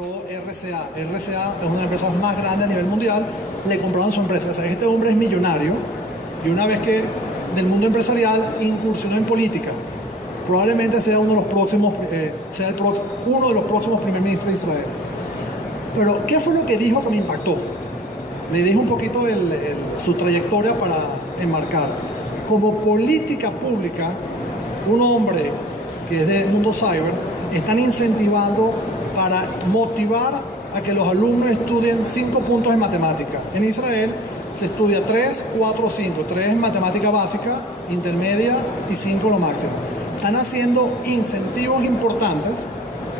compró RCA. RCA es una de las empresas más grandes a nivel mundial. Le compraron su empresa. O sea, este hombre es millonario y una vez que del mundo empresarial incursionó en política, probablemente sea uno de los próximos, uno de los próximos primer ministros de Israel. Pero, ¿qué fue lo que dijo que me impactó? Le dije un poquito su trayectoria para enmarcar. Como política pública, un hombre que es del mundo cyber, están incentivando para motivar a que los alumnos estudien 5 puntos en matemática. En Israel se estudia 3, 4, 5. 3 en matemática básica, intermedia y 5 lo máximo. Están haciendo incentivos importantes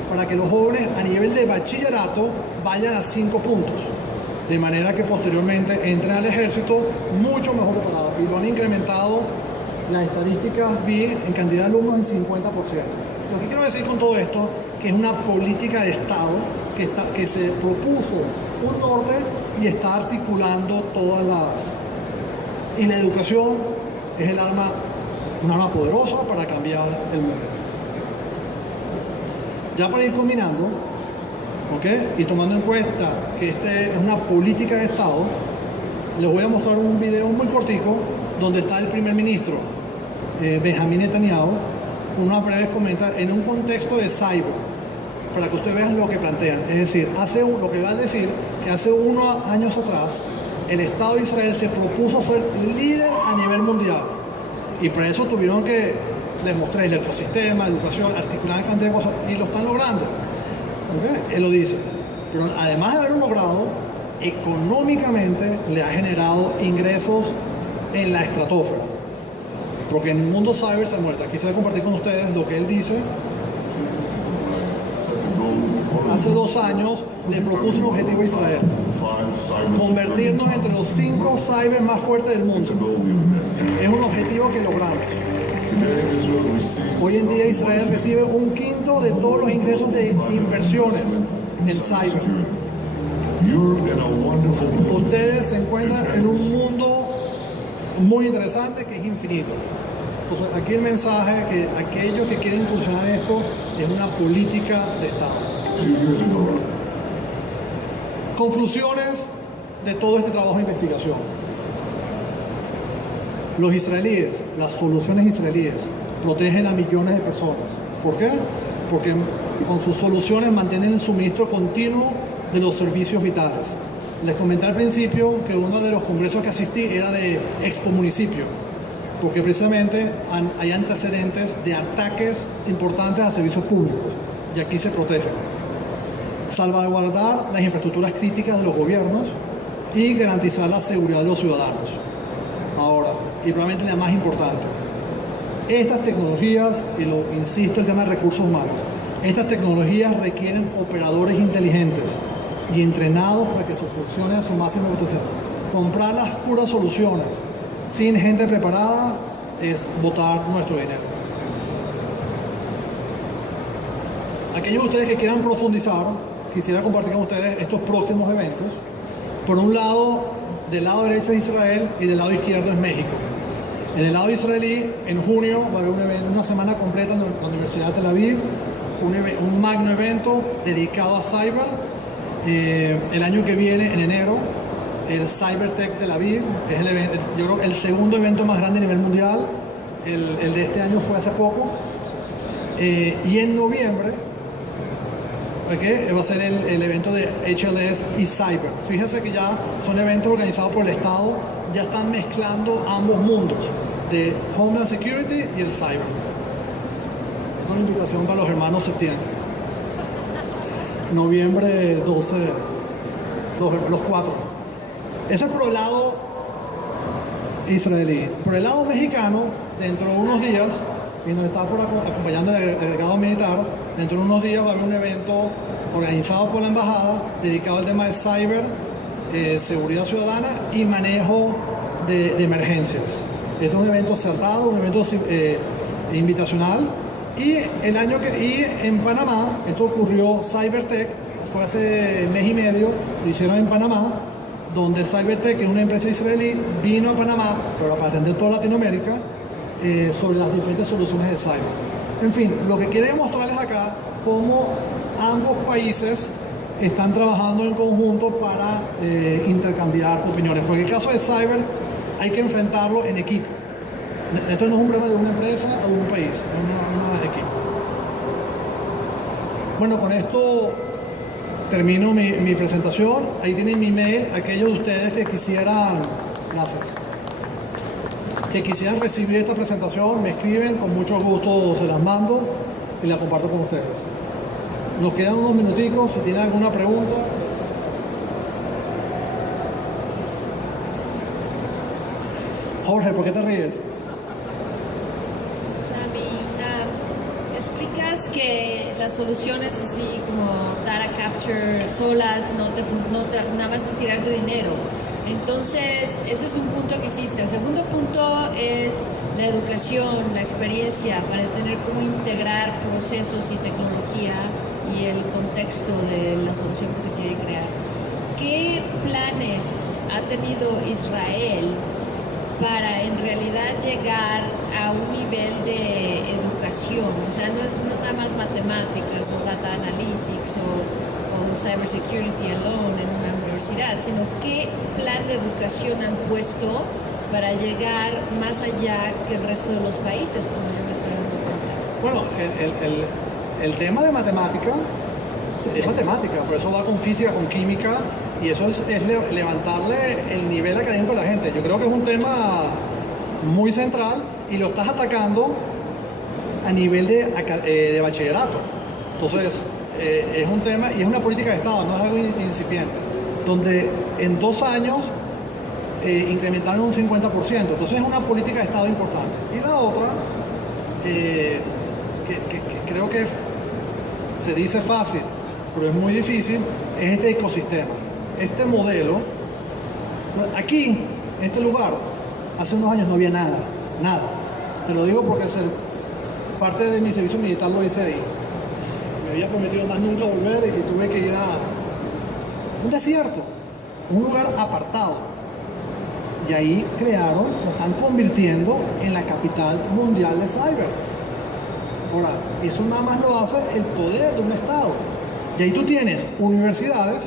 para que los jóvenes a nivel de bachillerato vayan a 5 puntos. De manera que posteriormente entren al ejército mucho mejor preparados. Y lo han incrementado las estadísticas vi en cantidad de alumnos en 50%. Lo que quiero decir con todo esto, que es una política de Estado que se propuso un norte y está articulando todas las... Y la educación es un arma poderosa para cambiar el mundo. Ya para ir combinando, ¿ok? Y tomando en cuenta que este es una política de Estado, les voy a mostrar un video muy cortico donde está el primer ministro, Benjamín Netanyahu, unos breves comentarios en un contexto de cyber, para que ustedes vean lo que plantean. Es decir, lo que va a decir que hace unos años atrás el Estado de Israel se propuso ser líder a nivel mundial y para eso tuvieron que demostrar el ecosistema, educación, articular una cantidad de cosas y lo están logrando. ¿Okay? Él lo dice. Pero además de haberlo logrado, económicamente le ha generado ingresos en la estratosfera. Porque en el mundo cyber se muerta. Quisiera compartir con ustedes lo que él dice. Hace 2 años le propuso un objetivo a Israel: convertirnos entre los 5 cyber más fuertes del mundo. Es un objetivo que logramos. Hoy en día Israel recibe 1/5 de todos los ingresos de inversiones en cyber. Ustedes se encuentran en un mundo muy interesante que es infinito. Entonces, aquí el mensaje que aquellos que quieren incursionar en esto es una política de Estado. Conclusiones de todo este trabajo de investigación. Los israelíes, las soluciones israelíes, protegen a millones de personas. ¿Por qué? Porque con sus soluciones mantienen el suministro continuo de los servicios vitales. Les comenté al principio que uno de los congresos que asistí era de Expo Municipio, porque precisamente hay antecedentes de ataques importantes a servicios públicos y aquí se protegen. Salvaguardar las infraestructuras críticas de los gobiernos y garantizar la seguridad de los ciudadanos. Ahora, y probablemente la más importante, estas tecnologías, y lo insisto, el tema de recursos humanos, estas tecnologías requieren operadores inteligentes y entrenados para que funcionen a su máximo potencial. Comprar las puras soluciones sin gente preparada es botar nuestro dinero. Aquellos de ustedes que quieran profundizar, quisiera compartir con ustedes estos próximos eventos. Por un lado, del lado derecho es Israel y del lado izquierdo es México. En el lado israelí, en junio va a haber una semana completa en la Universidad de Tel Aviv, un magno evento dedicado a cyber. El año que viene, en enero, el CyberTech Tel Aviv es yo creo, el segundo evento más grande a nivel mundial. El de este año fue hace poco. Y en noviembre, ¿okay?, va a ser el evento de HLS y Cyber. Fíjense que ya son eventos organizados por el Estado, ya están mezclando ambos mundos, de Homeland Security y el Cyber. Esta es una invitación para los hermanos septiembre. Noviembre 12, los 4. Ese es por el lado israelí. Por el lado mexicano, dentro de unos días, y nos está acompañando el delegado militar, dentro de unos días va a haber un evento organizado por la embajada dedicado al tema de cyber, seguridad ciudadana y manejo de emergencias. Este es un evento cerrado, un evento invitacional. Y en Panamá, esto ocurrió, CyberTech, fue hace mes y medio, lo hicieron en Panamá, donde CyberTech, que es una empresa israelí, vino a Panamá, pero para atender toda Latinoamérica, sobre las diferentes soluciones de cyber. En fin, lo que quería mostrarles acá, cómo ambos países están trabajando en conjunto para intercambiar opiniones. Porque el caso de cyber hay que enfrentarlo en equipo. Esto no es un problema de una empresa o de un país, es un equipo. Bueno, con esto termino mi presentación. Ahí tienen mi mail. Aquellos de ustedes que quisieran, gracias, que quisieran recibir esta presentación, me escriben, con mucho gusto se las mando y la comparto con ustedes. Nos quedan unos minuticos, si tienen alguna pregunta. Jorge, ¿por qué te ríes? Sami, explicas que las soluciones así como data capture solas nada más es tirar tu dinero. Entonces, ese es un punto que hiciste. El segundo punto es la educación, la experiencia para entender cómo integrar procesos y tecnología y el contexto de la solución que se quiere crear. ¿Qué planes ha tenido Israel para en realidad llegar a un nivel de educación? O sea, no es nada más matemáticas o data analytics o cybersecurity alone en una universidad, sino qué plan de educación han puesto para llegar más allá que el resto de los países, como yo me estoy dando cuenta. Bueno, el tema de matemática es matemática, por eso va con física, con química, y eso es levantarle el nivel académico a la gente. Yo creo que es un tema muy central y lo estás atacando a nivel de bachillerato. Entonces, es un tema y es una política de Estado, no es algo incipiente, donde en 2 años incrementaron un 50%. Entonces, es una política de Estado importante. Y la otra, que creo que se dice fácil, pero es muy difícil, es este ecosistema. Este modelo, aquí, en este lugar, hace unos años no había nada. Te lo digo porque parte de mi servicio militar lo hice ahí. Me había prometido más nunca volver y tuve que ir a un desierto, un lugar apartado. Y ahí lo están convirtiendo en la capital mundial de cyber. Ahora, eso nada más lo hace el poder de un Estado. Y ahí tú tienes universidades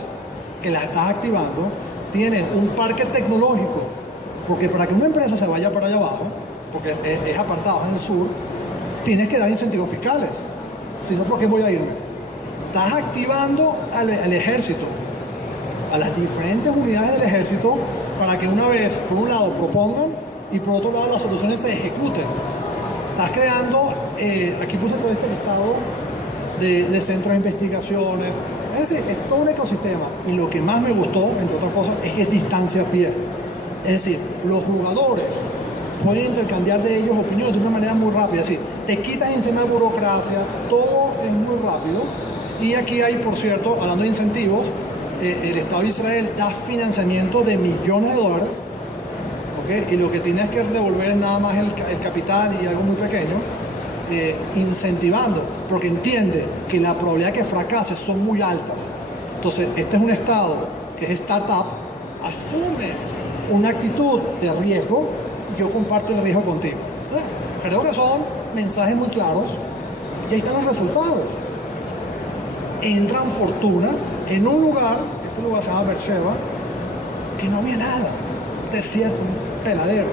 que las estás activando, tienes un parque tecnológico, porque para que una empresa se vaya para allá abajo, porque es apartado, es en el sur, tienes que dar incentivos fiscales. Si no, ¿por qué voy a irme? Estás activando al ejército, a las diferentes unidades del ejército, para que una vez, por un lado, propongan y por otro lado, las soluciones se ejecuten. Estás creando, aquí puse todo este listado de centros de investigaciones. Es decir, es todo un ecosistema. Y lo que más me gustó, entre otras cosas, es que es distancia a pie. Es decir, los jugadores pueden intercambiar de ellos opiniones de una manera muy rápida. Es decir, te quitas encima de burocracia, todo es muy rápido. Y aquí hay, por cierto, hablando de incentivos, el Estado de Israel da financiamiento de millones de dólares, ¿okay? Y lo que tienes que devolver es nada más el capital y algo muy pequeño, incentivando, porque entiende que la probabilidad de que fracase son muy altas. Entonces, este es un Estado que es startup, asume una actitud de riesgo y yo comparto el riesgo contigo. Creo que son mensajes muy claros y ahí están los resultados. Entran fortunas en un lugar, este lugar se llama Beersheba, que no había nada, desierto, un peladero,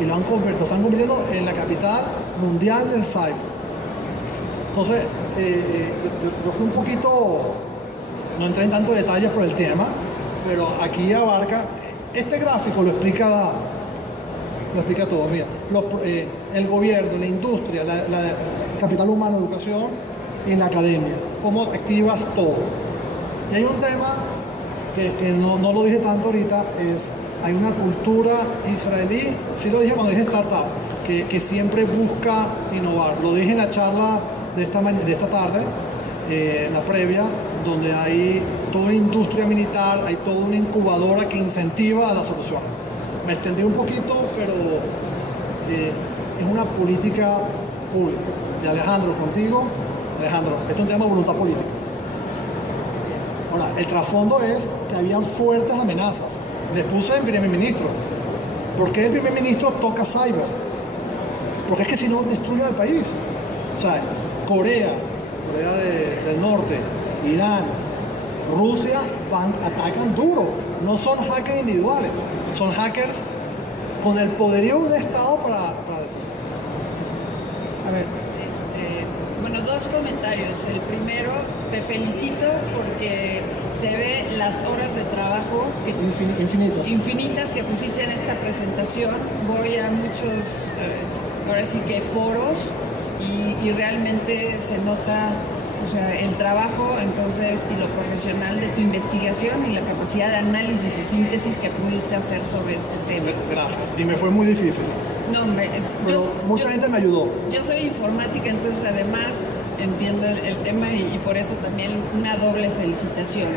y lo están convirtiendo en la capital mundial del cyber. Entonces, yo fui un poquito, no entré en tantos detalles por el tema, pero aquí abarca, este gráfico lo explica todo. Mira, el gobierno, la industria, el capital humano, educación y la academia, cómo activas todo. Y hay un tema que no lo dije tanto ahorita, hay una cultura israelí, sí lo dije cuando dije startup, que siempre busca innovar. Lo dije en la charla de esta tarde, la previa, donde hay toda una industria militar, hay toda una incubadora que incentiva a las soluciones. Me extendí un poquito, pero es una política pública. Y Alejandro, contigo, esto es un tema de voluntad política. Ahora, el trasfondo es que habían fuertes amenazas. Les puse el primer ministro. ¿Por qué el primer ministro toca cyber? Porque es que si no, destruyen el país. O sea, Corea del Norte, Irán, Rusia atacan duro. No son hackers individuales, son hackers con el poderío de un Estado para... A ver, bueno, dos comentarios. El primero, te felicito porque se ve las horas de trabajo infinitas que pusiste en esta presentación. Voy a muchos, ahora sí que foros y realmente se nota, o sea, el trabajo entonces y lo profesional de tu investigación y la capacidad de análisis y síntesis que pudiste hacer sobre este tema. Gracias. Y me fue muy difícil. No, pero mucha gente me ayudó. Yo soy informática, entonces además entiendo el tema y por eso también una doble felicitación.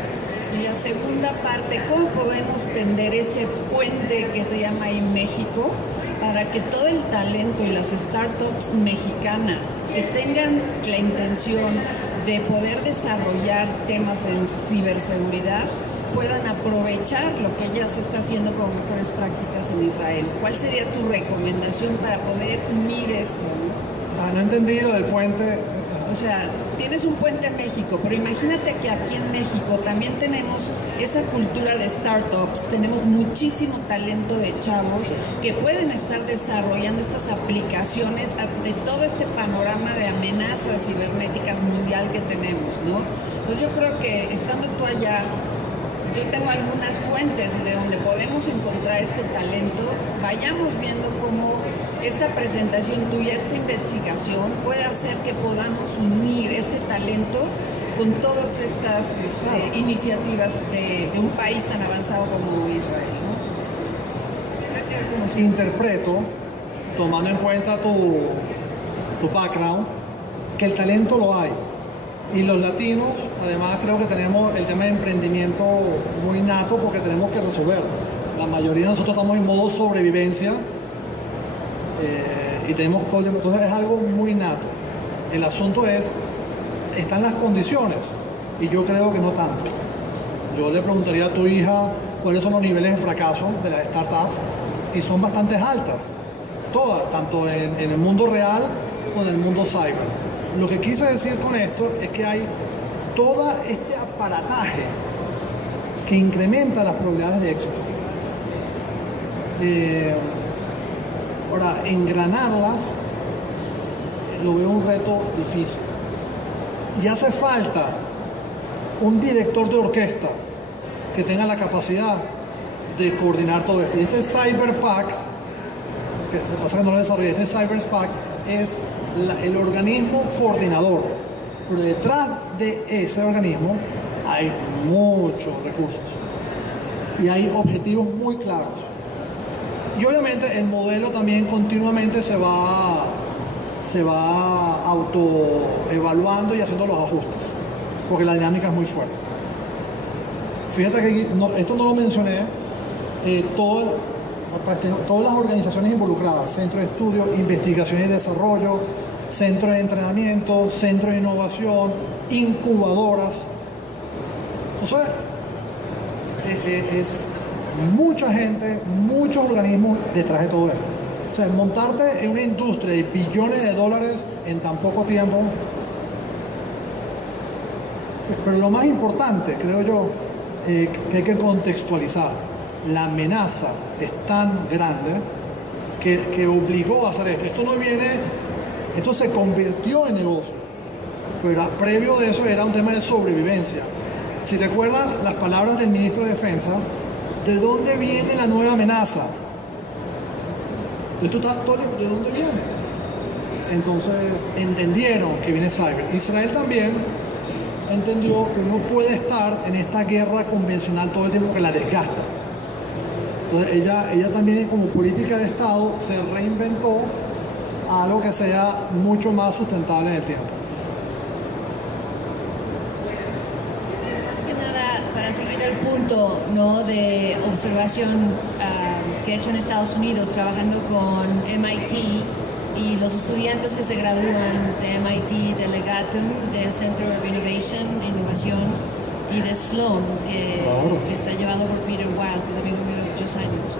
Y la segunda parte, ¿cómo podemos tender ese puente que se llama ahí México para que todo el talento y las startups mexicanas que tengan la intención de poder desarrollar temas en ciberseguridad puedan aprovechar lo que ya se está haciendo como mejores prácticas en Israel? ¿Cuál sería tu recomendación para poder unir esto? No entendí lo del puente. O sea, tienes un puente a México, pero imagínate que aquí en México también tenemos esa cultura de startups, tenemos muchísimo talento de chavos que pueden estar desarrollando estas aplicaciones ante todo este panorama de amenazas cibernéticas mundial que tenemos, ¿no? Entonces yo creo que estando tú allá, yo tengo algunas fuentes de donde podemos encontrar este talento. Vayamos viendo cómo esta presentación tuya, esta investigación puede hacer que podamos unir este talento con todas estas iniciativas de un país tan avanzado como Israel, ¿no? Interpreto, tomando en cuenta tu background, que el talento lo hay. Y los latinos, además, creo que tenemos el tema de emprendimiento muy nato porque tenemos que resolverlo. La mayoría de nosotros estamos en modo sobrevivencia y tenemos todo el tiempo. Entonces es algo muy nato. El asunto es, están las condiciones y yo creo que no tanto. Yo le preguntaría a tu hija cuáles son los niveles de fracaso de las startups y son bastante altas. Todas, tanto en el mundo real como en el mundo cyber. Lo que quise decir con esto es que hay todo este aparataje que incrementa las probabilidades de éxito. Ahora, engranarlas lo veo un reto difícil. Y hace falta un director de orquesta que tenga la capacidad de coordinar todo esto. Y este CyberPack, que lo que pasa es que no lo desarrollé, este CyberPack es el organismo coordinador, pero detrás de ese organismo hay muchos recursos y hay objetivos muy claros. Y obviamente el modelo también continuamente se va autoevaluando y haciendo los ajustes, porque la dinámica es muy fuerte. Fíjate que aquí, esto no lo mencioné, todas las organizaciones involucradas, Centro de Estudio, Investigación y Desarrollo, Centro de Entrenamiento, Centro de Innovación, incubadoras. Entonces, es mucha gente, muchos organismos detrás de todo esto. O sea, montarte en una industria de billones de dólares en tan poco tiempo. Pero lo más importante, creo yo, que hay que contextualizar. La amenaza es tan grande que obligó a hacer esto. Esto se convirtió en negocio, pero previo de eso era un tema de sobrevivencia. Si te acuerdan las palabras del ministro de Defensa, ¿de dónde viene la nueva amenaza? ¿De dónde viene? Entonces entendieron que viene cyber. Israel también entendió que no puede estar en esta guerra convencional todo el tiempo, que la desgasta. Entonces ella también, como política de Estado, se reinventó a algo que sea mucho más sustentable en el tiempo. Más que nada, para seguir el punto, ¿no?, de observación que he hecho en Estados Unidos, trabajando con MIT y los estudiantes que se gradúan de MIT, de Legatum, del Center of Innovación, y de Sloan, que está llevado por Peter Wild, que es amigo mío de muchos años.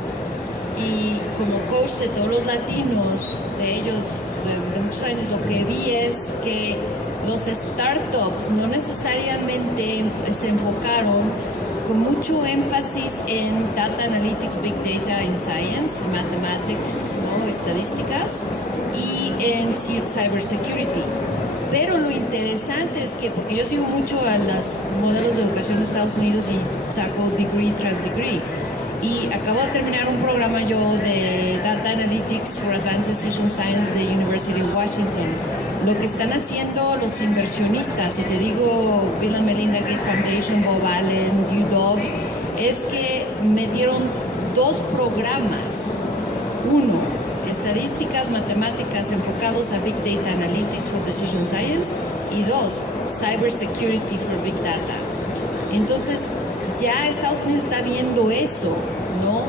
Y como coach de todos los latinos, de ellos, de muchos años, lo que vi es que los startups no necesariamente se enfocaron con mucho énfasis en data analytics, big data, en science, mathematics, ¿no? Estadísticas y en cybersecurity. Pero lo interesante es que, porque yo sigo mucho a los modelos de educación de Estados Unidos y saco degree tras degree, y acabo de terminar un programa yo de Data Analytics for Advanced Decision Science de University of Washington. Lo que están haciendo los inversionistas, si te digo Bill and Melinda Gates Foundation, Bob Allen, UW, es que metieron 2 programas. Uno, estadísticas, matemáticas enfocados a Big Data Analytics for Decision Science, y 2, Cybersecurity for Big Data. Entonces, ya Estados Unidos está viendo eso, ¿no?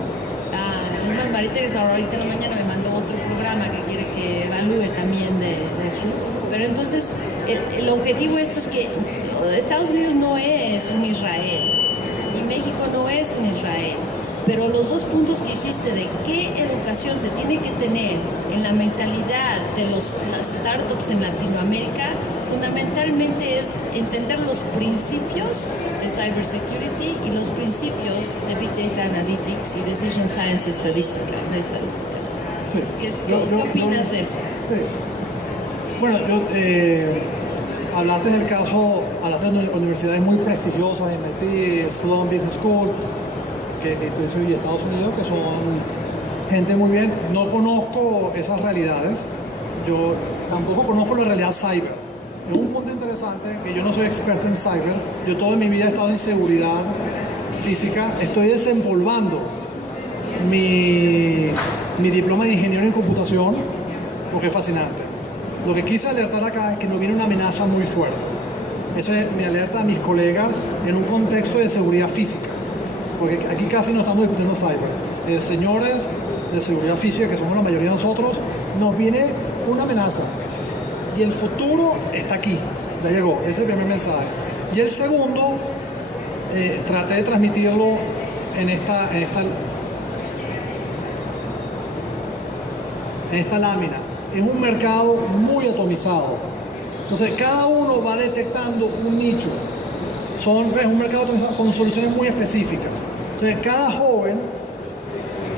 Es más, Mariteres ahorita en la mañana me mandó otro programa que quiere que evalúe también de eso. Pero entonces, el objetivo de esto es que Estados Unidos no es un Israel y México no es un Israel. Pero los 2 puntos que hiciste de qué educación se tiene que tener en la mentalidad de las startups en Latinoamérica, fundamentalmente es entender los principios de cybersecurity y los principios de Big Data Analytics y Decision Science estadística. Sí. ¿Qué opinas de eso? Sí. Bueno, hablaste del caso, hablaste de universidades muy prestigiosas, MIT, Sloan Business School, que estoy en Estados Unidos, que son gente muy bien. No conozco esas realidades, yo tampoco conozco la realidad cyber. Es un punto interesante, que yo no soy experto en cyber, yo toda mi vida he estado en seguridad física, estoy desempolvando mi diploma de ingeniero en computación, porque es fascinante. Lo que quise alertar acá es que no viene una amenaza muy fuerte. Eso me alerta a mis colegas en un contexto de seguridad física, porque aquí casi no estamos discutiendo cyber. Señores de seguridad física, que somos la mayoría de nosotros, nos viene una amenaza. Y el futuro está aquí, ya llegó, ese es el primer mensaje. Y el segundo, traté de transmitirlo en esta lámina. Es un mercado muy atomizado. Entonces, cada uno va detectando un nicho. Es un mercado atomizado con soluciones muy específicas. Entonces, cada joven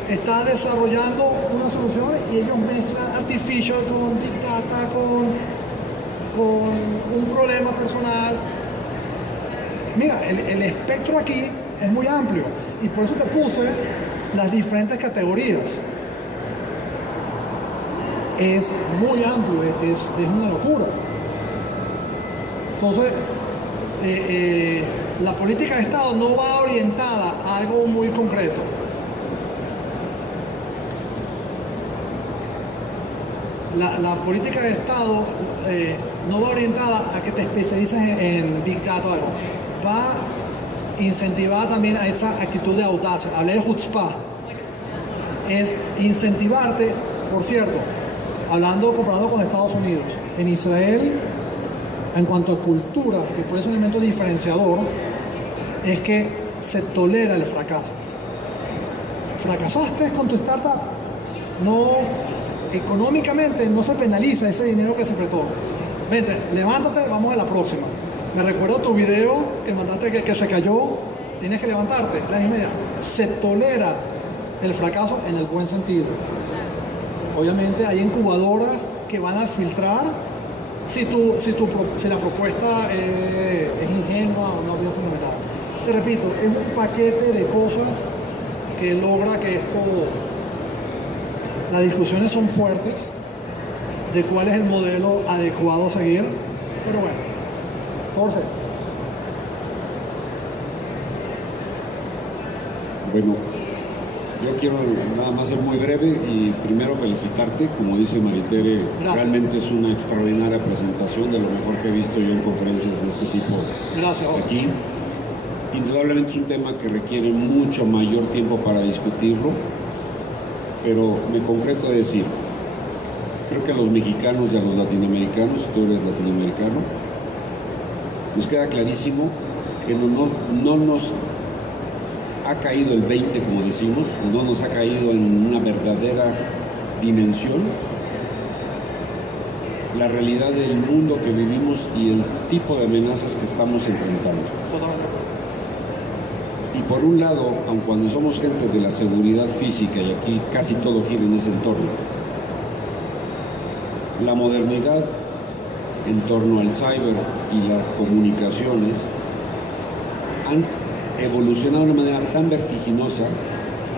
está desarrollando una solución y ellos mezclan artificial con big data, con un problema personal. Mira, el espectro aquí es muy amplio y por eso te puse las diferentes categorías. Es muy amplio, es una locura. Entonces, la política de Estado no va orientada a algo muy concreto. La política de Estado no va orientada a que te especialices en Big Data o algo. Va incentivada también a esa actitud de audacia. Hablé de chutzpah. Es incentivarte, por cierto, comparando con Estados Unidos. En Israel, en cuanto a cultura, que puede ser un elemento diferenciador, es que se tolera el fracaso. Fracasaste con tu startup, económicamente no se penaliza ese dinero que se prestó. Vente, levántate, vamos a la próxima. Me recuerdo tu video que mandaste que se cayó, tienes que levantarte, la misma idea. Se tolera el fracaso en el buen sentido. Obviamente hay incubadoras que van a filtrar si la propuesta es ingenua o no bien fundamentada. Te repito, es un paquete de cosas que logra que las discusiones son fuertes de cuál es el modelo adecuado a seguir, pero bueno, Jorge. Bueno, yo quiero nada más ser muy breve y primero felicitarte, como dice Maritere, realmente es una extraordinaria presentación, de lo mejor que he visto yo en conferencias de este tipo. Gracias, Jorge. Aquí. Indudablemente es un tema que requiere mucho mayor tiempo para discutirlo, pero me concreto a decir, creo que a los mexicanos y a los latinoamericanos, tú eres latinoamericano, nos queda clarísimo que no nos ha caído el 20, como decimos, no nos ha caído en una verdadera dimensión la realidad del mundo que vivimos y el tipo de amenazas que estamos enfrentando. Totalmente de acuerdo. Y por un lado, aun cuando somos gente de la seguridad física, y aquí casi todo gira en ese entorno, la modernidad en torno al cyber y las comunicaciones han evolucionado de una manera tan vertiginosa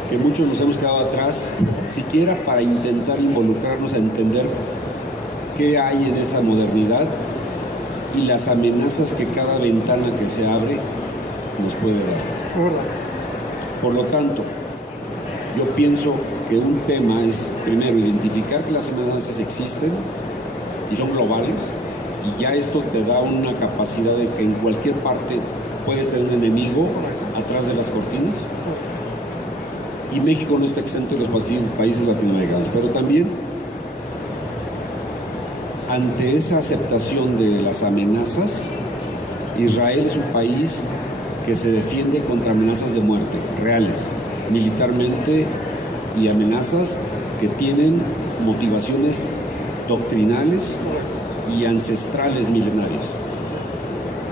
que muchos nos hemos quedado atrás, siquiera para intentar involucrarnos a entender qué hay en esa modernidad y las amenazas que cada ventana que se abre nos puede dar. Es verdad. Por lo tanto, yo pienso que un tema es, primero, identificar que las amenazas existen y son globales, y ya esto te da una capacidad de que en cualquier parte puedes tener un enemigo atrás de las cortinas. Y México no está exento de los países latinoamericanos, pero también ante esa aceptación de las amenazas, Israel es un país que se defiende contra amenazas de muerte reales, militarmente, y amenazas que tienen motivaciones doctrinales y ancestrales milenarias.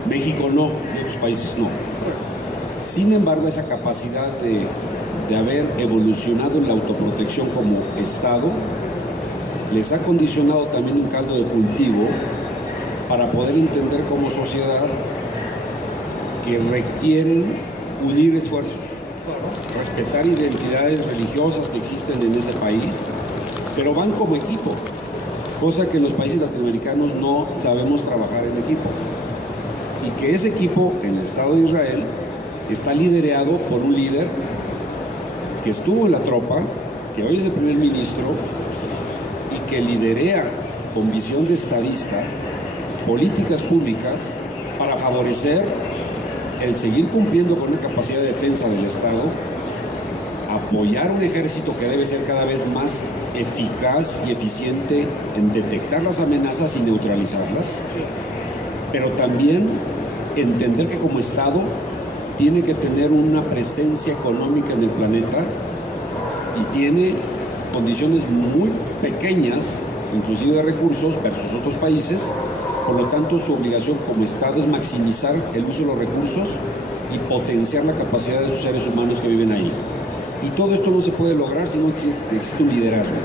México no, y otros países no. Sin embargo, esa capacidad de haber evolucionado en la autoprotección como Estado les ha condicionado también un caldo de cultivo para poder entender como sociedad que requieren unir esfuerzos, respetar identidades religiosas que existen en ese país, pero van como equipo, cosa que en los países latinoamericanos no sabemos trabajar en equipo. Y que ese equipo en el Estado de Israel está liderado por un líder que estuvo en la tropa, que hoy es el primer ministro y que liderea con visión de estadista políticas públicas para favorecer el seguir cumpliendo con una capacidad de defensa del Estado, apoyar un ejército que debe ser cada vez más eficaz y eficiente en detectar las amenazas y neutralizarlas, pero también entender que como Estado tiene que tener una presencia económica en el planeta y tiene condiciones muy pequeñas, inclusive de recursos, versus otros países. Por lo tanto, su obligación como Estado es maximizar el uso de los recursos y potenciar la capacidad de sus seres humanos que viven ahí. Y todo esto no se puede lograr si no existe un liderazgo.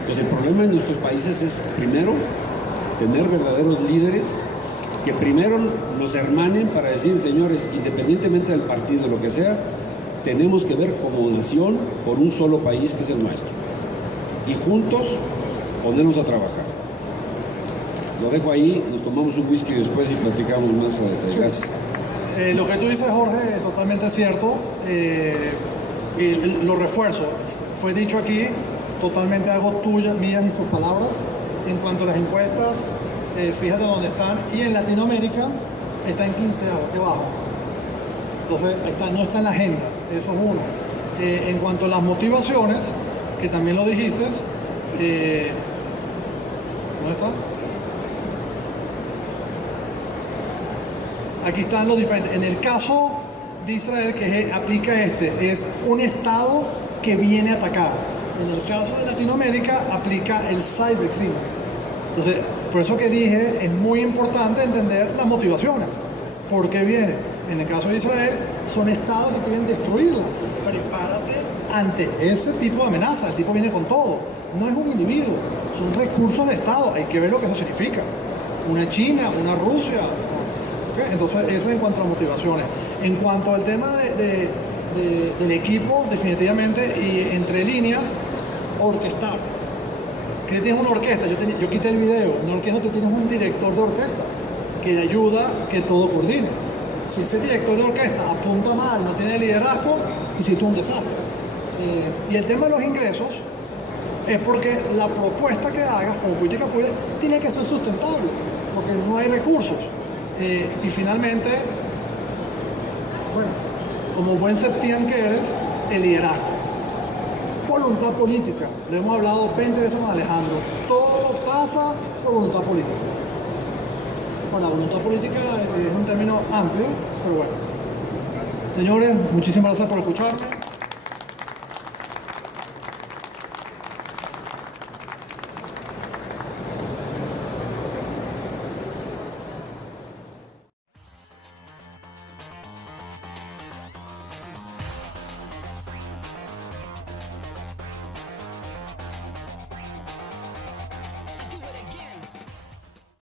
Entonces, el problema en nuestros países es, primero, tener verdaderos líderes que primero nos hermanen para decir, señores, independientemente del partido, de lo que sea, tenemos que ver como nación por un solo país que es el nuestro. Y juntos ponernos a trabajar. Lo dejo ahí, nos tomamos un whisky después y platicamos más a detalle. Gracias. Lo que tú dices, Jorge, es totalmente cierto. Y lo refuerzo. Fue dicho aquí, totalmente hago tuyas, mías y tus palabras. En cuanto a las encuestas, fíjate dónde están. Y en Latinoamérica está en 15avo, debajo. Entonces, no está en la agenda. Eso es uno. En cuanto a las motivaciones, que también lo dijiste, ¿dónde está? Aquí están los diferentes. En el caso de Israel, que aplica es un Estado que viene a atacar. En el caso de Latinoamérica, aplica el cybercrimen. Entonces, por eso que dije, es muy importante entender las motivaciones. ¿Por qué viene? En el caso de Israel, son estados que quieren destruirla. Prepárate ante ese tipo de amenaza. El tipo viene con todo. No es un individuo, son recursos de Estado. Hay que ver lo que eso significa. Una China, una Rusia. ¿Okay? Entonces, eso en cuanto a motivaciones. En cuanto al tema del equipo, definitivamente, y entre líneas, orquestar. ¿Qué tienes una orquesta? Yo quité el video. Una orquesta, tú tienes un director de orquesta que le ayuda que todo coordine. Si ese director de orquesta apunta mal, no tiene liderazgo, hiciste un desastre. Y el tema de los ingresos es porque la propuesta que hagas como política pública tiene que ser sustentable, porque no hay recursos. Y finalmente, bueno, como buen septiembre que eres, el liderazgo. Voluntad política, lo hemos hablado 20 veces con Alejandro, todo pasa por voluntad política. Bueno, la voluntad política es un término amplio, pero bueno. Señores, muchísimas gracias por escucharme.